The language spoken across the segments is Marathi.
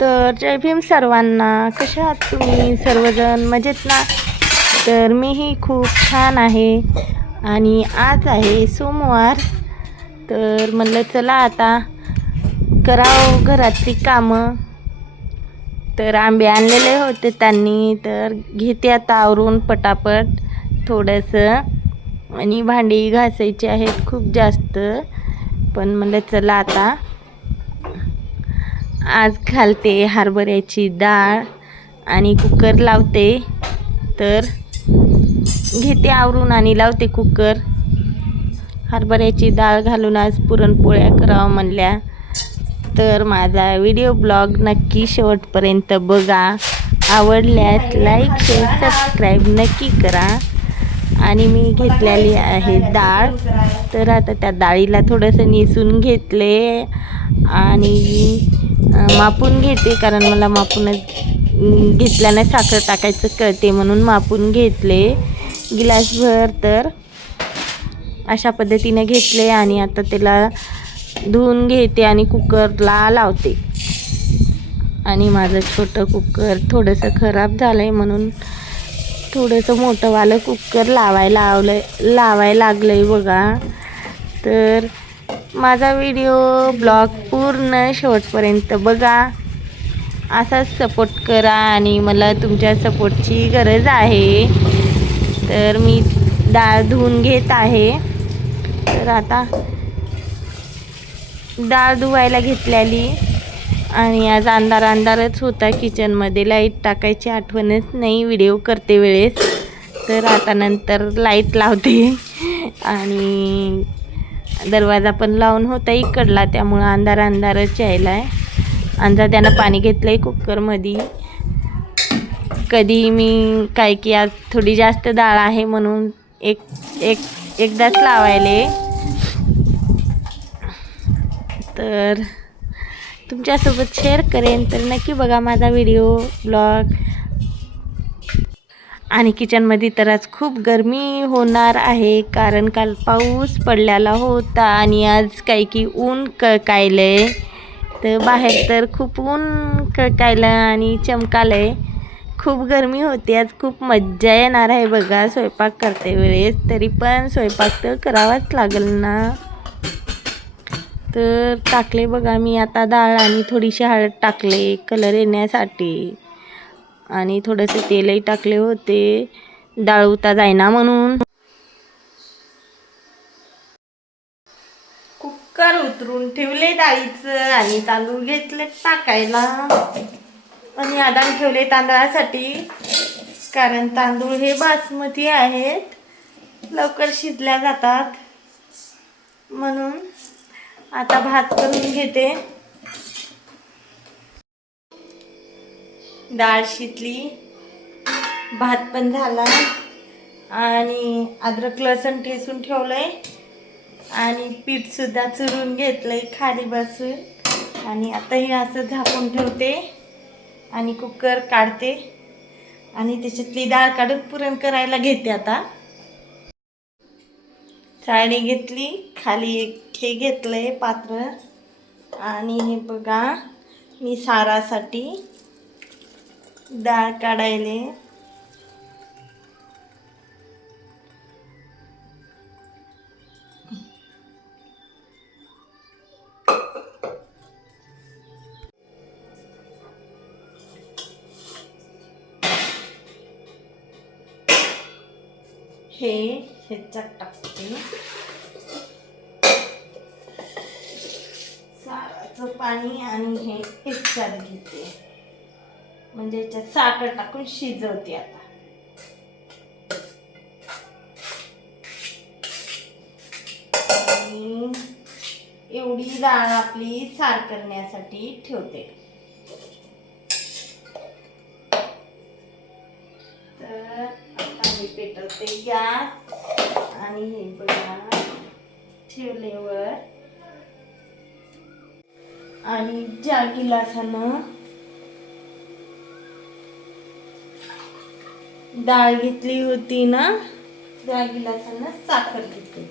तर जय भीम सर्वांना. कशा आहात तुम्ही सर्वजण? मजेत ना? तर मीही खूप छान आहे. आणि आज आहे सोमवार. तर म्हणलं चला आता करावं घरातली कामं. तर आंबे आणलेले होते त्यांनी, तर घेते आता आवरून पटापट थोडंसं. आणि भांडी घासायची आहेत खूप जास्त, पण म्हणलं चला आता आज घालते हरभऱ्याची डाळ आणि कुकर लावते. तर घेते आवरून आणि लावते कुकर. हरभऱ्याची डाळ घालून आज पुरणपोळ्या करावं म्हणल्या. तर माझा व्हिडिओ ब्लॉग नक्की शेवटपर्यंत बघा. आवडल्यास लाईक शेअर सबस्क्राईब नक्की करा. आणि मी घेतलेली आहे डाळ. तर आता त्या डाळीला थोडंसं नेसून घेतले आणि मापून घेते, कारण मला मापूनच घेतल्याने साखर टाकायचं कळते म्हणून मापून घेतले गिलासभर. तर अशा पद्धतीने घेतले आणि आता त्याला धुवून घेते आणि कुकरला लावते. आणि माझं छोटं कुकर थोडंसं खराब झालं आहे म्हणून थोडंसं मोठंवालं कुकर लावायला लागलं आहे बघा. तर माझा व्हिडिओ ब्लॉग पूर्ण शेवटपर्यंत बघा. असाच सपोर्ट करा आणि मला तुमच्या सपोर्टची गरज आहे. तर मी डाळ धुवून घेत आहे. तर आता डाळ धुवायला घेतलेली आणि आज अंधारच होता किचनमध्ये. लाईट टाकायची आठवणच नाही व्हिडिओ करते वेळेस. तर आता नंतर लाईट लावते. आणि दरवाजा पण लावून होता इकडला, त्यामुळं अंधारच यायला आहे. त्यानं पाणी घेतलं आहे कुकरमध्ये. कधी मी काय की आज थोडी जास्त डाळ आहे म्हणून एकदाच लावायले. तर तुमच्यासोबत शेअर करेन, तर नक्की बघा माझा व्हिडिओ ब्लॉग. आणि किचनमध्ये तर आज खूप गरमी होणार आहे, कारण काल पाऊस पडलेला होता आणि आज काही की ऊन कळकायलं आहे. तर बाहेर तर खूप ऊन कळकायलं आणि चमकालं आहे. खूप गरमी होती आज. खूप मज्जा येणार आहे बघा स्वयंपाक करते वेळेस. तरी पण स्वयंपाक तर करावाच लागेल ना. तर टाकले बघा मी आता डाळ आणि थोडीशी हळद टाकले कलर येण्यासाठी. आणि थोडंसं तेलही टाकले होते डाळ उता जायना म्हणून. कुकर उतरून ठेवले डाळीचं आणि तांदूळ घेतले टाकायला. आणि आदान ठेवले तांदळासाठी, कारण तांदूळ हे बासमती आहेत, लवकर शिजल्या जातात म्हणून. आता भात करून घेते. डाळ शिजली, भात पण झाला आणि अद्रक लसूण ठेचून ठेवलंय आणि पीठ सुद्धा चुरून घेतलंय खाली बसून. आणि आता हे असं झाकून ठेवते आणि कुकर काढते आणि त्याच्यातली डाळ काढून पुरण करायला घेते. आता चाळणी घेतली, खाली एक हे घेतलंय पात्र. आणि हे बघा मी सारासाठी डाळ काढायले. हे ह्याच्यात टाकते साराचं पाणी आणि हे ह्याच्यात घेते, म्हणजे ह्याच्यात साखर टाकून शिजवते. आता आणि एवढी डाळ आपली सार करण्यासाठी ठेवते. तर आता मी पेटवते गॅस आणि हे बघा ठेवल्यावर. आणि ज्या गिलासानं डाळ घेतली होती ना, त्या गिलासानं साखर घेतली.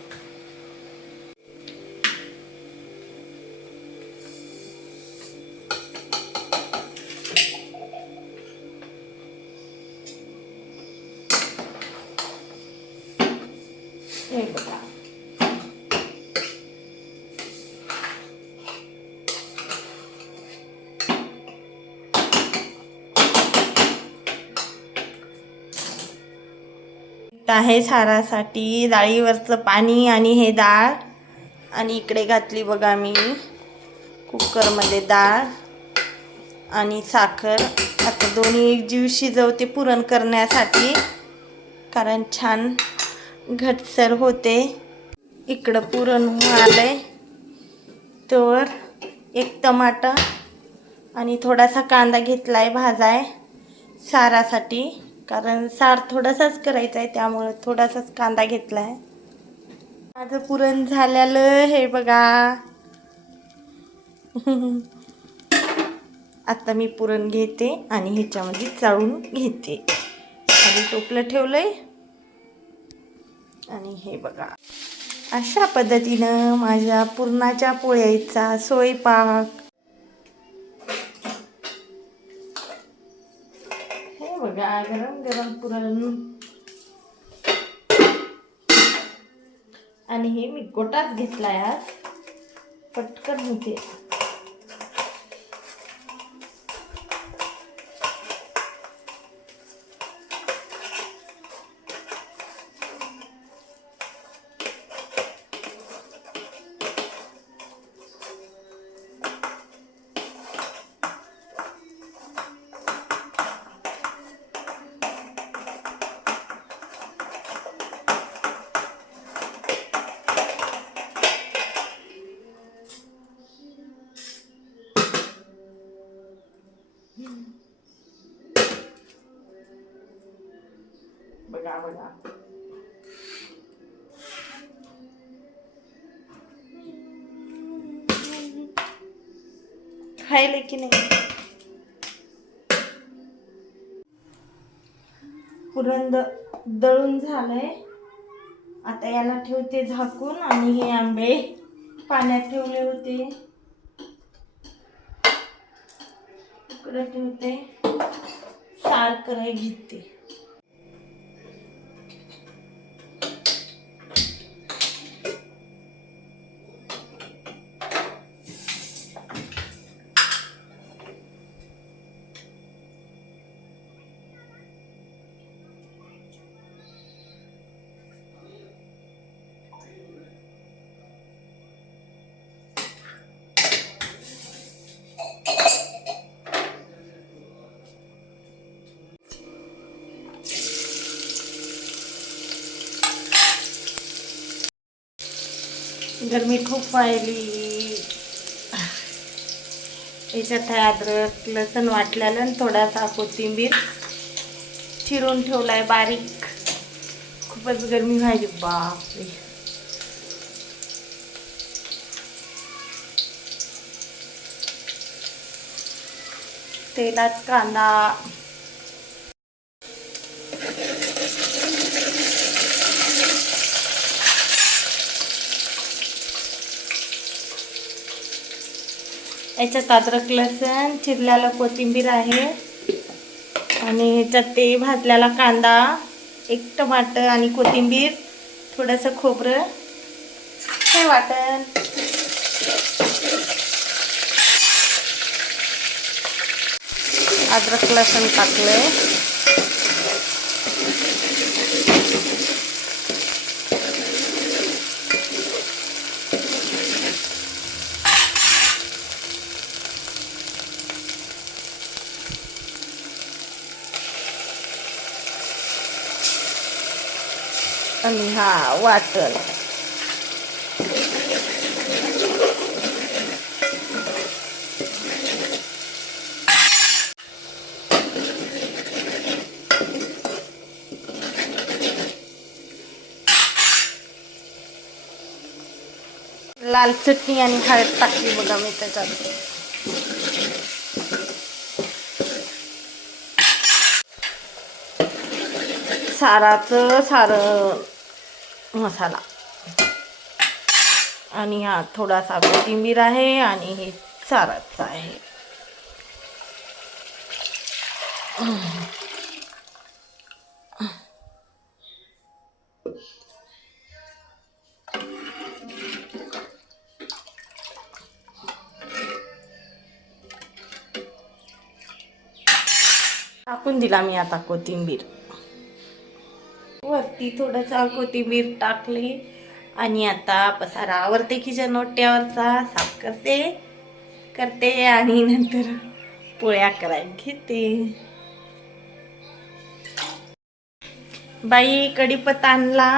बघा. आहे सारासाठी डाळीवरचं पाणी आणि हे डाळ, आणि इकडे घातली बघा मी कुकरमध्ये डाळ आणि साखर. आता दोन्ही एकजीव शिजवते पुरण करण्यासाठी, कारण छान घटसर होते. इकडं पुरण आलंय. तर एक टमाटर आणि थोडासा कांदा घेतलाय भाजाय सारासाठी, कारण सार थोडासाच करायचा आहे त्यामुळे थोडासाच कांदा घेतलाय. माझं पुरण झालेलं हे बघा. आता मी पुरण घेते आणि ह्याच्यामध्ये चाळून घेते. खाली टोपलं ठेवलंय आणि हे बघा, अशा पद्धतीनं माझ्या पुरणाच्या पोळ्याचा स्वयंपाक. हे बघा गरम गरम पुरण. आणि हे मी गोटाच घेतलाय आज, पटकन होते. बघा बघा, खायले की नाही. पुरण दळून झालंय. आता याला ठेवते झाकून, आणि हे आंबे पाण्यात ठेवले होते इकडे ठेवते. सार कराय घेते. गरमी खूप व्हायली. याच्यात आहे अद्रक लसूण वाटलेलं आणि थोडासा कोथिंबीर चिरून ठेवलाय बारीक. खूपच गरमी व्हायली बापरे. तेलात कांदा, याच्यात अद्रक लसूण चिरलेला कोथिंबीर आहे, आणि ह्याच्यात ते भाजलेला कांदा, एक टमाटर आणि कोथिंबीर, थोडंसं खोबरं हे वाटण. अद्रक लसूण टाकलंय. आणि हा वाटण. लाल चटणी आणि हळद टाकली बघा मी त्याच्यात. साराचं सारण मसाला, आणि हा थोडासा कोथिंबीर आहे, आणि हे साराचं आहे. टाकून दिला मी आता कोथिंबीर. वरती थोडंसं कोथिंबीर टाकली आणि आता पसारा आवरते किचन ओट्यावरचा साफ करते आणि नंतर पोळ्या करायला घेते. बाई कढीपत्ता आणला,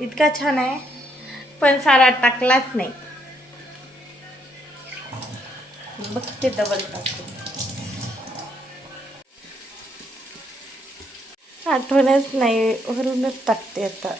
इतका छान आहे पण सारा टाकलाच नाही. बघते डबल टाकते. आठवणच नाही, वरूनच टाकते आता.